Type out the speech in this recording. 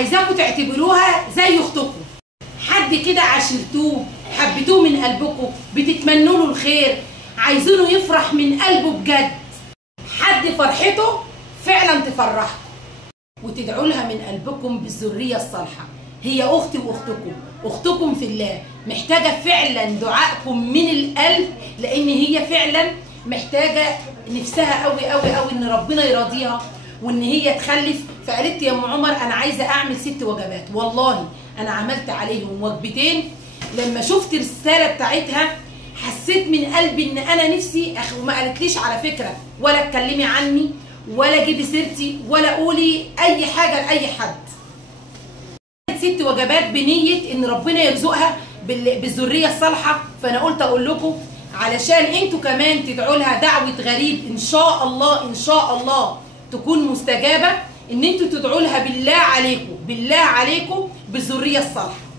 عايزاكم تعتبروها زي اختكم، حد كده عاشرتوه، حبيتوه من قلبكم، بتتمنوا له الخير، عايزينه يفرح من قلبه بجد، حد فرحته فعلا تفرحكم، وتدعوا لها من قلبكم بالذريه الصالحه. هي اختي واختكم، اختكم في الله، محتاجه فعلا دعائكم من القلب، لان هي فعلا محتاجه نفسها قوي قوي قوي ان ربنا يراضيها وان هي تخلف. فقالت يا ام عمر انا عايزه اعمل 6 وجبات. والله انا عملت عليهم وجبتين. لما شفت الرساله بتاعتها حسيت من قلبي ان انا نفسي وما قالتليش على فكره ولا اتكلمي عني ولا جيبي سيرتي ولا قولي اي حاجه لاي حد. 6 وجبات بنيه ان ربنا يرزقها بالذريه الصالحه. فانا قلت اقول لكم علشان انتوا كمان تدعوا لها دعوه غريب، ان شاء الله ان شاء الله تكون مستجابه، ان انتوا تدعوا لها بالله عليكم بالله عليكم بالذريه الصالحه.